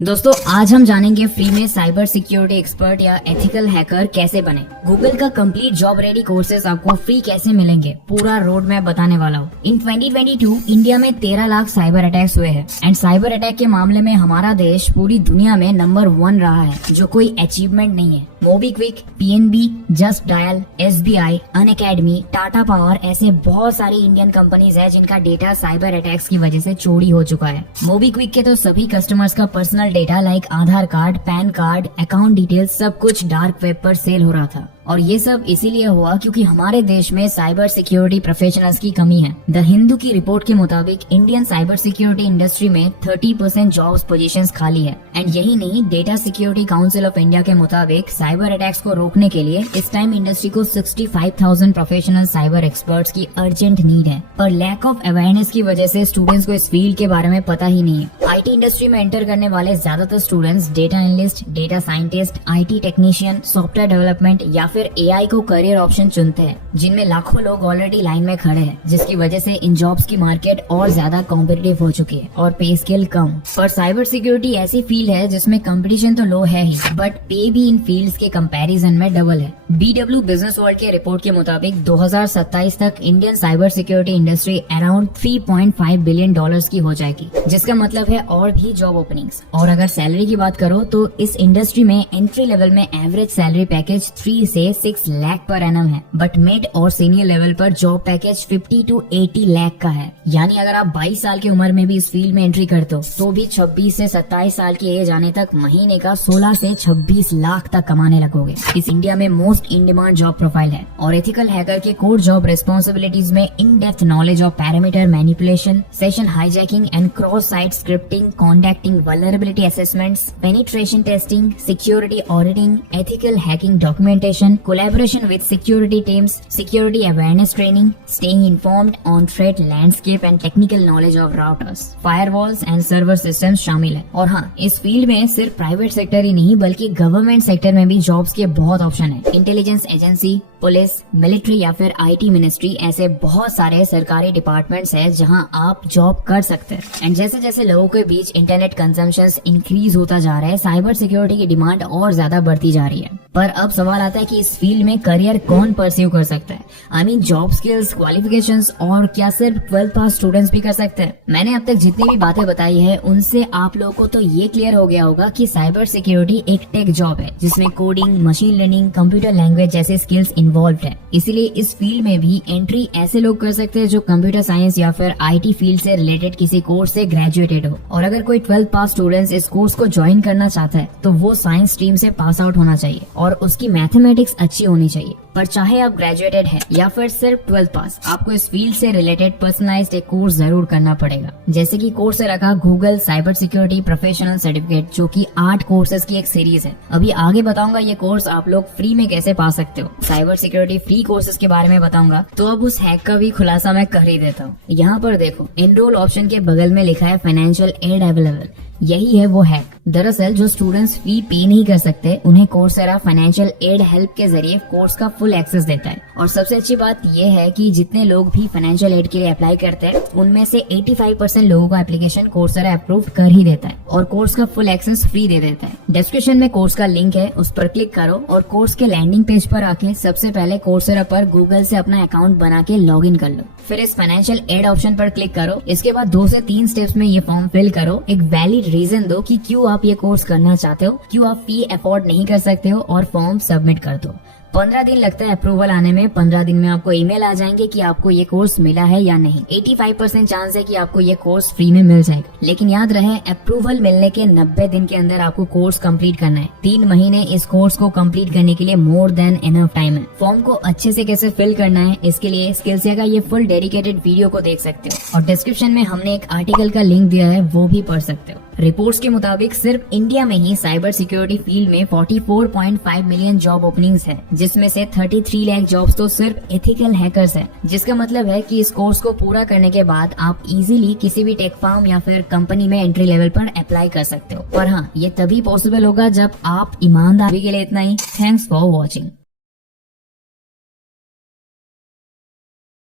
दोस्तों आज हम जानेंगे फ्री में साइबर सिक्योरिटी एक्सपर्ट या एथिकल हैकर कैसे बने। गूगल का कंप्लीट जॉब रेडी कोर्सेज आपको फ्री कैसे मिलेंगे, पूरा रोड मैप बताने वाला हूँ। इन 2022 इंडिया में 13 लाख साइबर अटैक्स हुए हैं एंड साइबर अटैक के मामले में हमारा देश पूरी दुनिया में नंबर 1 रहा है, जो कोई अचीवमेंट नहीं है। MobiKwik, PNB, just dial, SBI, Unacademy, Tata power ऐसे बहुत सारी इंडियन कंपनीज है जिनका डेटा साइबर अटैक्स की वजह से चोरी हो चुका है। मोबीक्विक के तो सभी कस्टमर्स का personal data like Aadhaar card, PAN card, account details सब कुछ डार्क वेब पर सेल हो रहा था और ये सब इसीलिए हुआ क्योंकि हमारे देश में साइबर सिक्योरिटी प्रोफेशनल्स की कमी है। द हिंदू की रिपोर्ट के मुताबिक इंडियन साइबर सिक्योरिटी इंडस्ट्री में 30% जॉब्स पोजीशंस खाली है एंड यही नहीं, data security council of India के मुताबिक साइबर अटैक्स को रोकने के लिए इस टाइम इंडस्ट्री को 65,000 प्रोफेशनल साइबर एक्सपर्ट्स की अर्जेंट नीड है, पर लैक ऑफ अवेयरनेस की वजह से स्टूडेंट्स को इस फील्ड के बारे में पता ही नहीं है। आईटी इंडस्ट्री में एंटर करने वाले ज्यादातर students data analyst, data scientist, IT technician, software development या फिर एआई को करियर ऑप्शन चुनते हैं, जिनमें लाखों लोग ऑलरेडी लाइन में खड़े हैं, जिसकी वजह से इन जॉब्स की मार्केट और ज्यादा कॉम्पिटिटिव हो चुकी है और पे स्केल कम। पर साइबर सिक्योरिटी ऐसी फील्ड है जिसमें कंपटीशन तो लो है ही, बट पे भी इन फील्ड्स के कंपैरिजन में डबल है। BW बिजनेस वर्ल्ड के रिपोर्ट के मुताबिक 2027 तक Indian cyber security industry around $3.5 billion की हो जाएगी, जिसका मतलब है और भी जॉब ओपनिंग्स। और अगर सैलरी की बात करो तो इस इंडस्ट्री में एंट्री लेवल में एवरेज सैलरी पैकेज 3 से 6 लाख पर एनम है, बट मिड और सीनियर लेवल पर जॉब पैकेज 50 to 80 लाख का है। यानी अगर आप 22 साल की उम्र में भी इस फील्ड में एंट्री करते हो तो भी 26 से 27 साल की एज आने तक महीने का 16 से 26 लाख तक कमाने लगोगे। इस इंडिया में most in demand job profile है और एथिकल हैकर के कोर जॉब रिस्पॉन्सिबिलिटीज में in depth knowledge of parameter manipulation, session hijacking and cross site scripting, contacting vulnerability assessments, penetration testing, security auditing, ethical hacking documentation, collaboration with security teams, security awareness training, staying informed on threat landscape and technical knowledge of routers, firewalls and server systems शामिल है। और हाँ, इस field में सिर्फ private sector ही नहीं बल्कि government sector में भी जॉब्स के बहुत ऑप्शन है। इंटेलिजेंस एजेंसी, पुलिस, मिलिट्री या फिर आईटी मिनिस्ट्री ऐसे बहुत सारे सरकारी डिपार्टमेंट्स हैं जहां आप जॉब कर सकते हैं। एंड जैसे जैसे लोगों के बीच इंटरनेट कंजम्पशन इंक्रीज होता जा रहा है, साइबर सिक्योरिटी की डिमांड और ज्यादा बढ़ती जा रही है। पर अब सवाल आता है कि इस फील्ड में करियर कौन परस्यू कर सकता है। I mean job skills, qualifications और क्या सिर्फ 12th पास स्टूडेंट्स भी कर सकते हैं। मैंने अब तक जितनी भी बातें बताई है उनसे आप लोगों को तो ये क्लियर हो गया होगा कि साइबर सिक्योरिटी एक टेक जॉब है जिसमें coding, machine learning, computer language जैसे स्किल्स इन्वॉल्व है। इसीलिए इस फील्ड में भी एंट्री ऐसे लोग कर सकते हैं जो कंप्यूटर साइंस या फिर आईटी फील्ड से रिलेटेड किसी कोर्स से ग्रेजुएटेड हो। और अगर कोई 12th पास स्टूडेंट्स इस कोर्स को ज्वाइन करना चाहता है तो वो साइंस स्ट्रीम से पास आउट होना चाहिए और उसकी मैथमेटिक्स अच्छी होनी चाहिए। पर चाहे आप ग्रेजुएटेड है या फिर सिर्फ 12th पास, आपको इस फील्ड से रिलेटेड पर्सनलाइज्ड एक कोर्स जरूर करना पड़ेगा। जैसे कि कोर्स से रखा Google cyber security professional certificate, जो कि 8 कोर्सेज की एक सीरीज है। अभी आगे बताऊंगा ये कोर्स आप लोग फ्री में कैसे पा सकते हो। साइबर सिक्योरिटी फ्री कोर्सेज के बारे में बताऊंगा, तो अब उस हैक का भी खुलासा मैं कर ही देता हूँ। यहाँ पर देखो, एनरोल ऑप्शन के बगल में लिखा है फाइनेंशियल एड अवेलेबल। यही है वो हैक। दरअसल जो स्टूडेंट्स फी पे नहीं कर सकते उन्हें कोर्सेरा फाइनेंशियल एड हेल्प के जरिए कोर्स का फुल एक्सेस देता है। और सबसे अच्छी बात ये है कि जितने लोग भी फाइनेंशियल एड के लिए अप्लाई करते हैं उनमें से 85% लोगों का एप्लीकेशन कोर्सेरा अप्रूव कर ही देता है और कोर्स का फुल एक्सेस फ्री दे देता है। डिस्क्रिप्शन में कोर्स का लिंक है, उस पर क्लिक करो और कोर्स के लैंडिंग पेज पर आके सबसे पहले कोर्सेरा पर गूगल से अपना अकाउंट बना के लॉग इन कर लो। फिर इस फाइनेंशियल एड ऑप्शन पर क्लिक करो। इसके बाद 2 से 3 स्टेप्स में ये फॉर्म फिल करो। एक वैलिड रीजन दो कि क्यों आप ये कोर्स करना चाहते हो, क्यों आप फी अफोर्ड नहीं कर सकते हो और फॉर्म सबमिट कर दो। 15 दिन लगता है अप्रूवल आने में। 15 दिन में आपको ईमेल आ जाएंगे कि आपको ये कोर्स मिला है या नहीं। 85% चांस है कि आपको ये कोर्स फ्री में मिल जाएगा। लेकिन याद रहे, अप्रूवल मिलने के 90 दिन के अंदर आपको कोर्स कंप्लीट करना है। 3 महीने इस कोर्स को कंप्लीट करने के लिए मोर देन इनफ टाइम है। फॉर्म को अच्छे से कैसे फिल करना है इसके लिए स्किल्सिया का ये फुल डेडिकेटेड वीडियो को देख सकते हो और डिस्क्रिप्शन में हमने एक आर्टिकल का लिंक दिया है, वो भी पढ़ सकते हो। रिपोर्ट्स के मुताबिक सिर्फ इंडिया में ही साइबर सिक्योरिटी फील्ड में 44.5 मिलियन जॉब ओपनिंग्स है, जिसमें से 33 लाख जॉब्स तो सिर्फ एथिकल हैकर्स है। जिसका मतलब है कि इस कोर्स को पूरा करने के बाद आप इजीली किसी भी टेक फर्म या फिर कंपनी में एंट्री लेवल पर अप्लाई कर सकते हो। पर हाँ, ये तभी पॉसिबल होगा जब आप ईमानदारी के लिए। इतना ही। Thanks for watching.